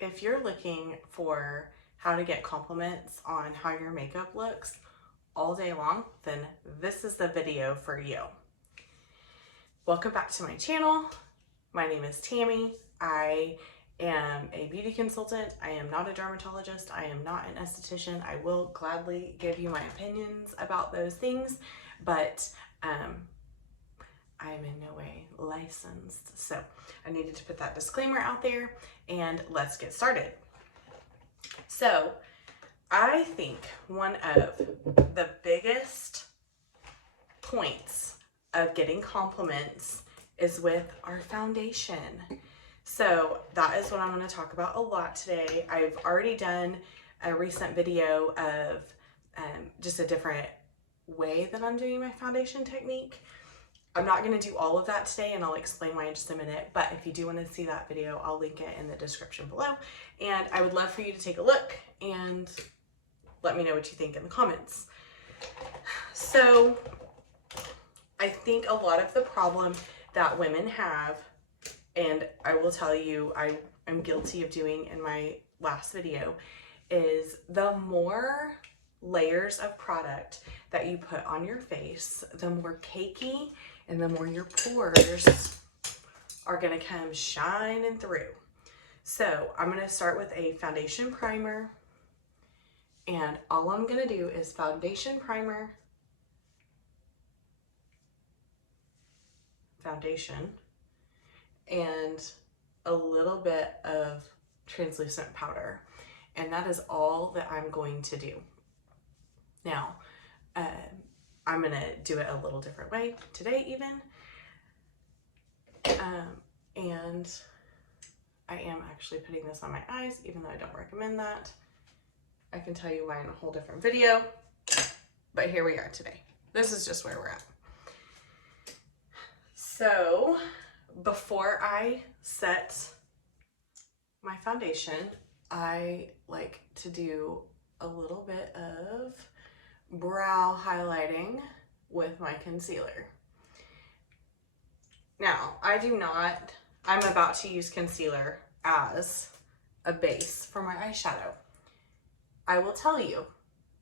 If you're looking for how to get compliments on how your makeup looks all day long, then this is the video for you. Welcome back to my channel. My name is Tammy. I am a beauty consultant. I am not a dermatologist. I am not an esthetician. I will gladly give you my opinions about those things, but I am in no way licensed. So I needed to put that disclaimer out there, and let's get started. So I think one of the biggest points of getting compliments is with our foundation. So that is what I'm going to talk about a lot today. I've already done a recent video of just a different way that I'm doing my foundation technique. I'm not going to do all of that today, and I'll explain why in just a minute, but if you do want to see that video, I'll link it in the description below, and I would love for you to take a look and let me know what you think in the comments. So I think a lot of the problem that women have, and I will tell you I am guilty of doing in my last video, is the more layers of product that you put on your face, the more cakey and the more your pores are gonna come shining through. So I'm gonna start with a foundation primer, and all I'm gonna do is foundation primer, foundation, and a little bit of translucent powder. And that is all that I'm going to do. Now, I'm gonna do it a little different way today even. And I am actually putting this on my eyes, even though I don't recommend that. I can tell you why in a whole different video, but here we are today. This is just where we're at. So before I set my foundation, I like to do a little bit of brow highlighting with my concealer. Now, I'm about to use concealer as a base for my eyeshadow. I will tell you,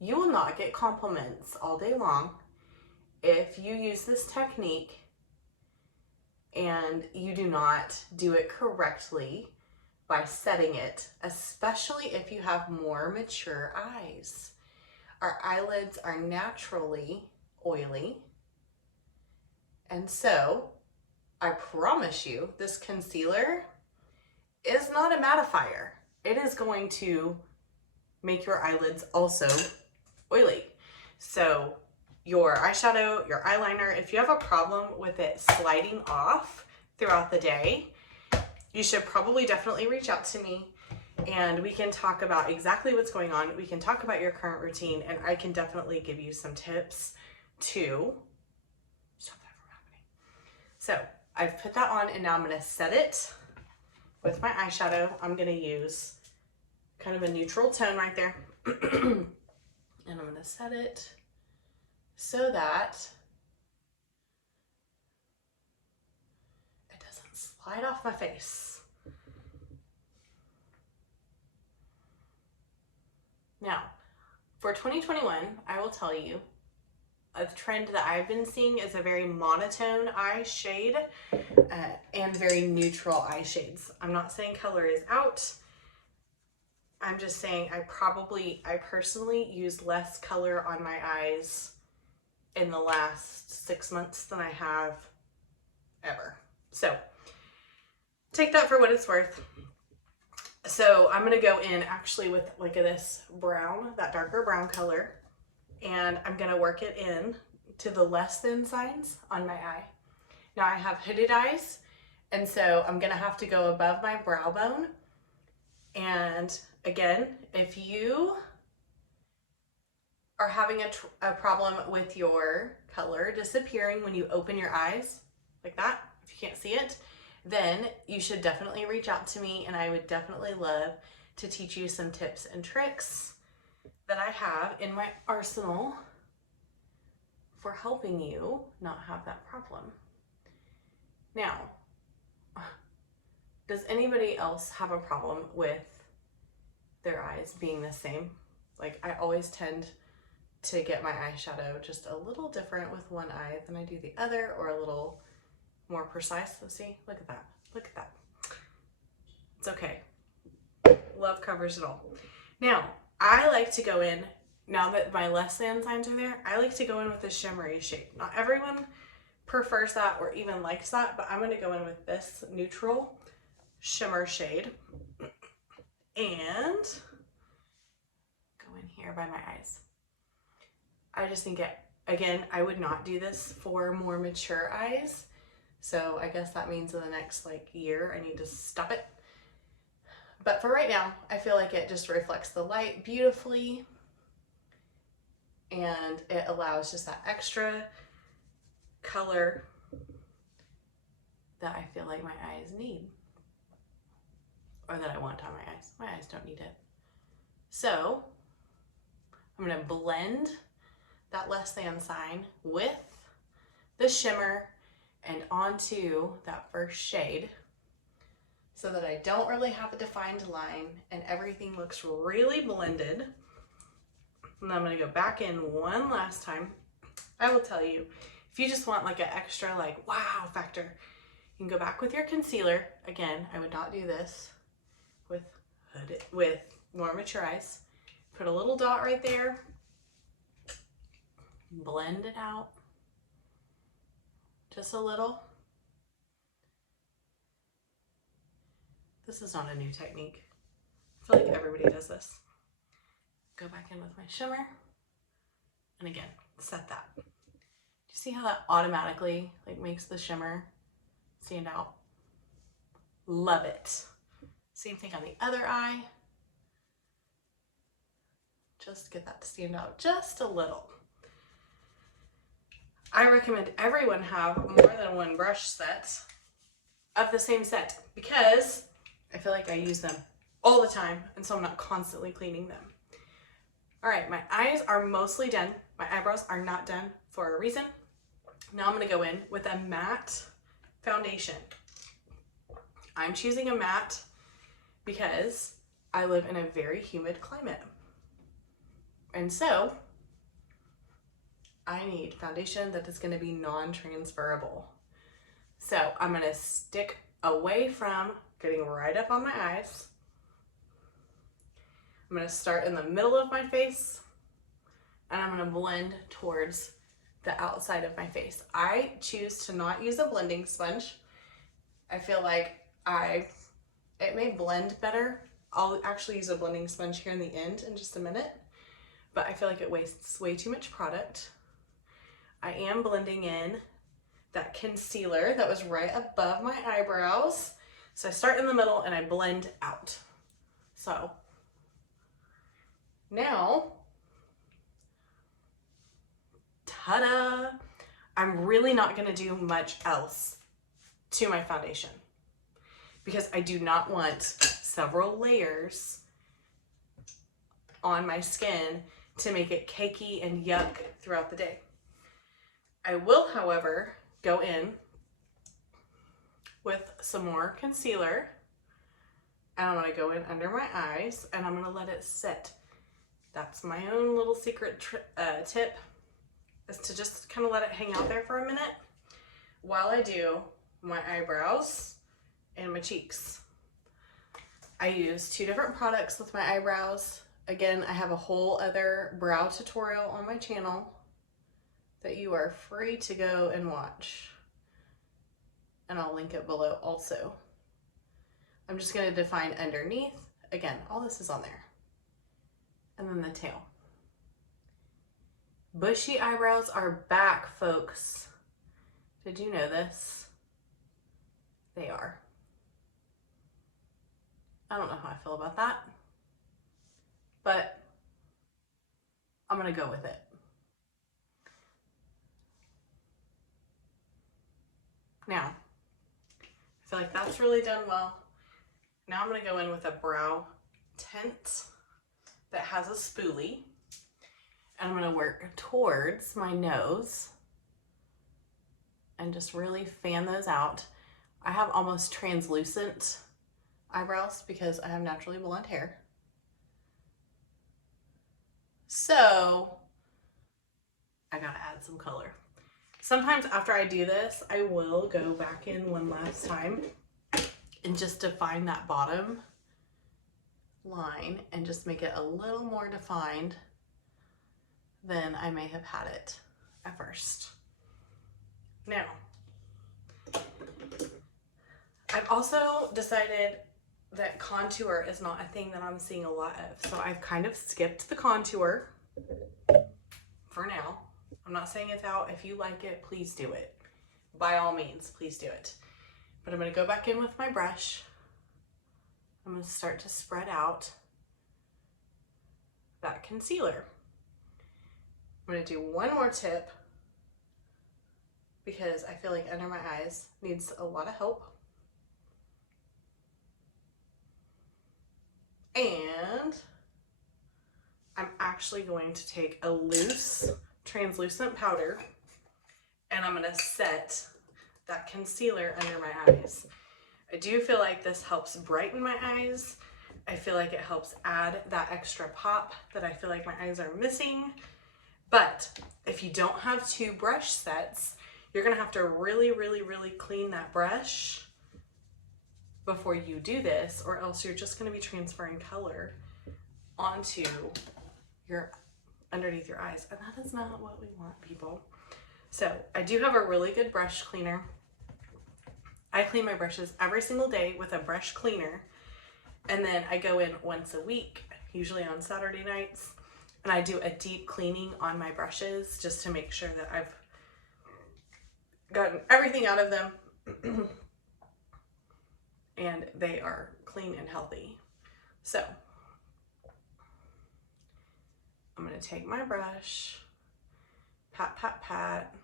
you will not get compliments all day long if you use this technique and you do not do it correctly by setting it, especially if you have more mature eyes. Our eyelids are naturally oily, and so I promise you this concealer is not a mattifier. It is going to make your eyelids also oily. So your eyeshadow, your eyeliner, if you have a problem with it sliding off throughout the day, you should probably definitely reach out to me, and we can talk about exactly what's going on. We can talk about your current routine, and I can definitely give you some tips to stop that from happening. So I've put that on, and now I'm going to set it with my eyeshadow. I'm going to use kind of a neutral tone right there. And I'm going to set it so that it doesn't slide off my face. Now, for 2021, I will tell you, a trend that I've been seeing is a very monotone eye shade and very neutral eye shades. I'm not saying color is out. I'm just saying I personally used less color on my eyes in the last 6 months than I have ever. So take that for what it's worth. So I'm gonna go in actually with like this brown, that darker brown color, and I'm gonna work it in to the less than signs on my eye. Now I have hooded eyes, and so I'm gonna have to go above my brow bone. And again, if you are having a problem with your color disappearing when you open your eyes like that, if you can't see it, then you should definitely reach out to me, and I would definitely love to teach you some tips and tricks that I have in my arsenal for helping you not have that problem. Now, does anybody else have a problem with their eyes being the same. Like I always tend to get my eyeshadow just a little different with one eye than I do the other, or a little more precise. So see, look at that, look at that. It's okay. Love covers it all. Now, I like to go in, now that my less than signs are there, I like to go in with a shimmery shade. Not everyone prefers that or even likes that, but I'm going to go in with this neutral shimmer shade and go in here by my eyes. I just think it, again, I would not do this for more mature eyes. So I guess that means in the next like year, I need to stop it. But for right now, I feel like it just reflects the light beautifully, and it allows just that extra color that I feel like my eyes need, or that I want on my eyes. My eyes don't need it. So I'm gonna blend that less than sign with the shimmer and onto that first shade, so that I don't really have a defined line and everything looks really blended. And I'm gonna go back in one last time. I will tell you, if you just want like an extra like wow factor, you can go back with your concealer. Again, I would not do this with more mature eyes. Put a little dot right there, blend it out just a little. This is not a new technique. I feel like everybody does this. Go back in with my shimmer, and again, set that. Do you see how that automatically like makes the shimmer stand out? Love it. Same thing on the other eye. Just get that to stand out just a little. I recommend everyone have more than one brush set of the same set, because I feel like I use them all the time, and so I'm not constantly cleaning them. All right, my eyes are mostly done. My eyebrows are not done for a reason. Now I'm gonna go in with a matte foundation. I'm choosing a matte because I live in a very humid climate. And so I need foundation that is gonna be non-transferable. So I'm gonna stick away from getting right up on my eyes. I'm gonna start in the middle of my face, and I'm gonna blend towards the outside of my face. I choose to not use a blending sponge. I feel like it may blend better. I'll actually use a blending sponge here in the end in just a minute, but I feel like it wastes way too much product. I am blending in that concealer that was right above my eyebrows. So I start in the middle and I blend out. So now, ta-da! I'm really not gonna do much else to my foundation because I do not want several layers on my skin to make it cakey and yuck throughout the day. I will, however, go in with some more concealer, and I'm gonna go in under my eyes and I'm gonna let it sit. That's my own little secret tip, is to just kind of let it hang out there for a minute while I do my eyebrows and my cheeks. I use 2 different products with my eyebrows. Again, I have a whole other brow tutorial on my channel that you are free to go and watch, and I'll link it below also. I'm just going to define underneath. Again, all this is on there. And then the tail. Bushy eyebrows are back, folks. Did you know this? They are. I don't know how I feel about that, but I'm gonna go with it. Now, I feel like that's really done well. Now I'm gonna go in with a brow tint that has a spoolie, and I'm gonna work towards my nose and just really fan those out. I have almost translucent eyebrows because I have naturally blonde hair. So I gotta add some color. Sometimes after I do this, I will go back in one last time and just define that bottom line and just make it a little more defined than I may have had it at first. Now, I've also decided that contour is not a thing that I'm seeing a lot of. So I've kind of skipped the contour for now. I'm not saying it's out. If you like it, please do it. By all means, please do it. But I'm going to go back in with my brush. I'm going to start to spread out that concealer. I'm going to do one more tip because I feel like under my eyes needs a lot of help. And I'm actually going to take a loose translucent powder and I'm going to set that concealer under my eyes. I do feel like this helps brighten my eyes. I feel like it helps add that extra pop that I feel like my eyes are missing. But if you don't have two brush sets, you're gonna have to really, really, really clean that brush before you do this, or else you're just gonna be transferring color onto your underneath your eyes, and that is not what we want, people. So I do have a really good brush cleaner. I clean my brushes every single day with a brush cleaner, and then I go in once a week, usually on Saturday nights, and I do a deep cleaning on my brushes just to make sure that I've gotten everything out of them and they are clean and healthy. So I'm going to take my brush, pat, pat, pat,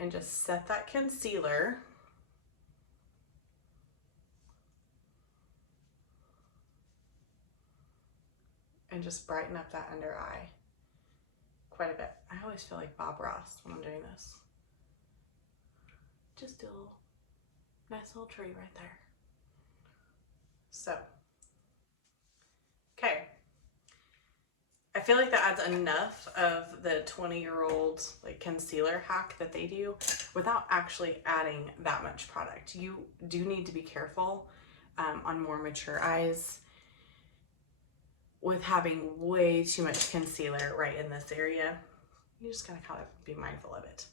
and just set that concealer. And just brighten up that under eye quite a bit. I always feel like Bob Ross when I'm doing this. Just do a nice little tree right there. So, okay. I feel like that adds enough of the 20-year-old like concealer hack that they do without actually adding that much product. You do need to be careful on more mature eyes with having way too much concealer right in this area. You just gotta kind of be mindful of it.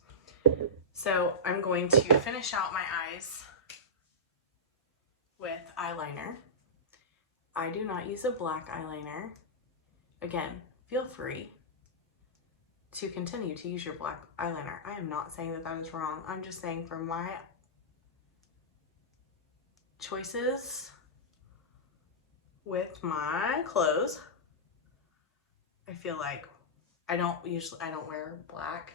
So I'm going to finish out my eyes with eyeliner. I do not use a black eyeliner. Again, feel free to continue to use your black eyeliner. I am not saying that that is wrong. I'm just saying for my choices with my clothes, I feel like I don't wear black,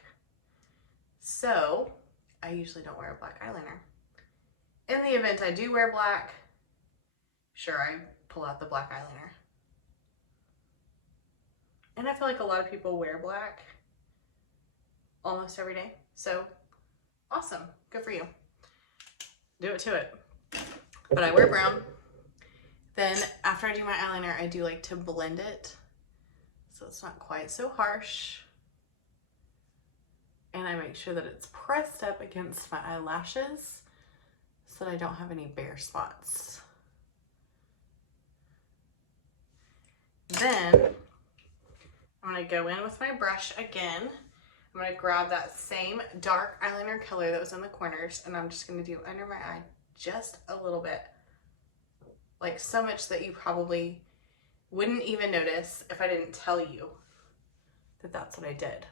so I usually don't wear a black eyeliner. In the event I do wear black, sure, I pull out the black eyeliner. And I feel like a lot of people wear black almost every day, so awesome, good for you. Do it to it. But I wear brown. Then after I do my eyeliner, I do like to blend it so it's not quite so harsh. And I make sure that it's pressed up against my eyelashes so that I don't have any bare spots. Then I'm gonna go in with my brush again. I'm gonna grab that same dark eyeliner color that was in the corners, and I'm just gonna do under my eye just a little bit. Like so much that you probably wouldn't even notice if I didn't tell you that that's what I did.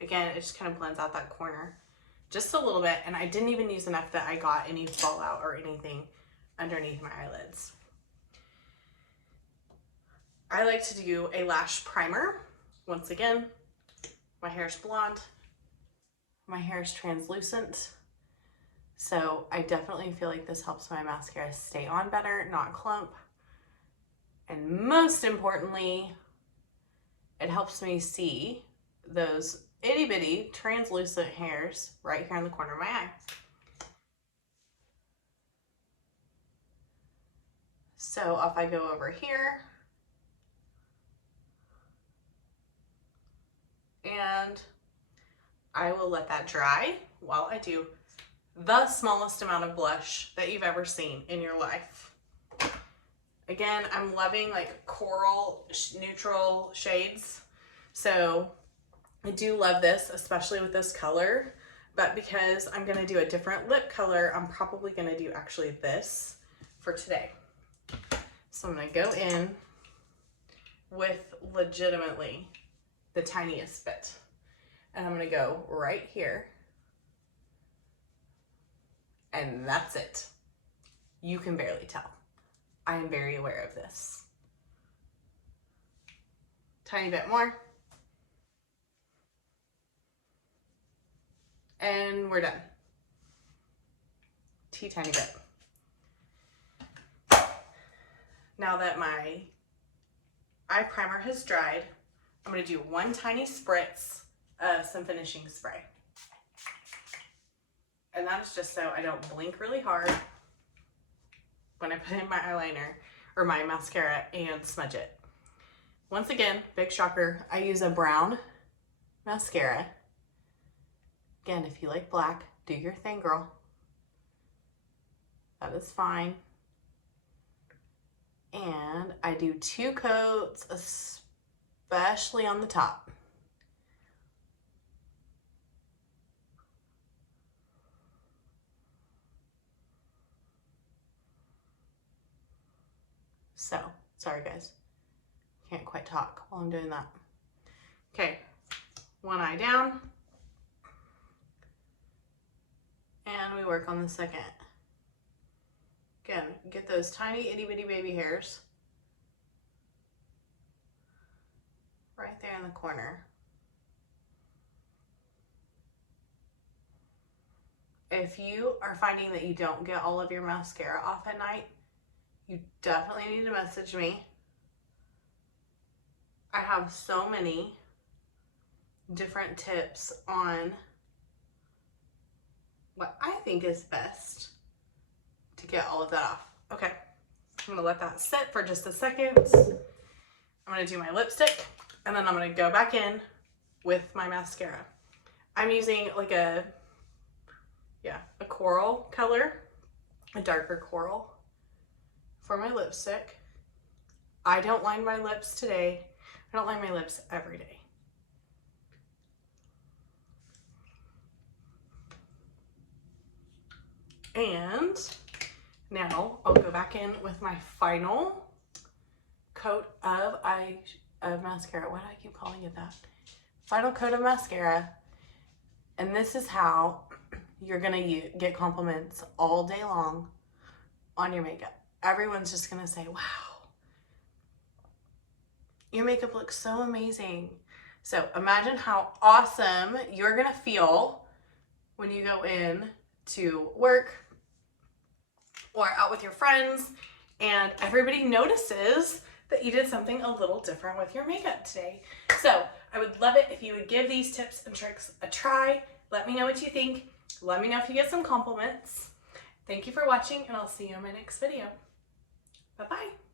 Again, it just kind of blends out that corner just a little bit, and I didn't even use enough that I got any fallout or anything underneath my eyelids. I like to do a lash primer. Once again, my hair is blonde. My hair is translucent, so I definitely feel like this helps my mascara stay on better, not clump. And most importantly, it helps me see those itty bitty translucent hairs right here in the corner of my eye. So if I go over here and I will let that dry while I do the smallest amount of blush that you've ever seen in your life. Again, I'm loving like coral neutral shades. So I do love this, especially with this color, but because I'm gonna do a different lip color, I'm probably gonna do actually this for today. So I'm gonna go in with legitimately the tiniest bit. And I'm gonna go right here. And that's it. You can barely tell. I am very aware of this. Tiny bit more. And we're done. Tiny bit. Now that my eye primer has dried, I'm gonna do one tiny spritz of some finishing spray. And that is just so I don't blink really hard when I put in my eyeliner or my mascara and smudge it. Once again, big shocker, I use a brown mascara. Again, if you like black, do your thing, girl. That is fine. And I do 2 coats, especially on the top. So, sorry guys, can't quite talk while I'm doing that. Okay, one eye down. And we work on the second. Again, get those tiny itty bitty baby hairs right there in the corner. If you are finding that you don't get all of your mascara off at night, you definitely need to message me. I have so many different tips on what I think is best to get all of that off. Okay, I'm gonna let that sit for just a second. I'm gonna do my lipstick and then I'm gonna go back in with my mascara. I'm using like a coral color, a darker coral for my lipstick. I don't line my lips today. I don't line my lips every day. And now I'll go back in with my final coat of mascara. Why do I keep calling it that? Final coat of mascara. And this is how you're gonna get compliments all day long on your makeup. Everyone's just gonna say, wow, your makeup looks so amazing. So imagine how awesome you're gonna feel when you go in to work or out with your friends and everybody notices that you did something a little different with your makeup today. So I would love it if you would give these tips and tricks a try. Let me know what you think. Let me know if you get some compliments. Thank you for watching and I'll see you in my next video. Bye-bye.